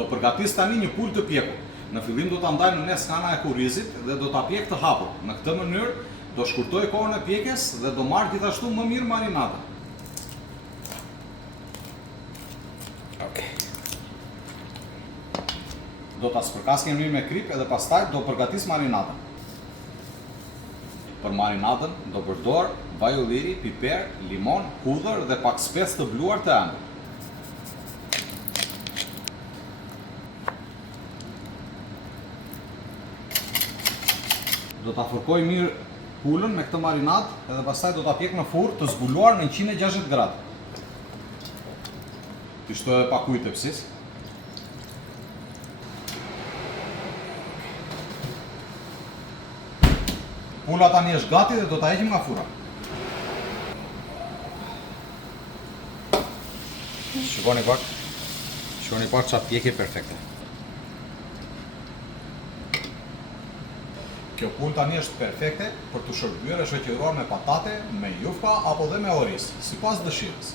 Do përgatis tani një pulë të pjekur. Në fillim do ta ndaj në mes kana e kurrizit dhe do ta pjek të hapur. Në këtë mënyrë do shkurtoj kohën e pjekjes dhe do marr gjithashtu më mirë marinadën. Okej. Do ta spërkasjem mirë me krip edhe pastaj do përgatis marinadën. Për marinadën do përdor vaj ulliri, piper, limon, hudhër dhe pak specë të bluar të ëmbël. Do ta fërkoj mirë pulën me këtë marinadë edhe pastaj do ta pjek në furrë të zbuluar në 160 gradë. Ti shtoj pak ujë tepsis. Pula tani është gati dhe do ta heqim nga furra. Shikoni pak çfarë pjekje perfekte. Kjo pulë tani është perfekte për të shërbyer e shoqëruar me patate, me jufka apo dhe me oriz, sipas dëshirës.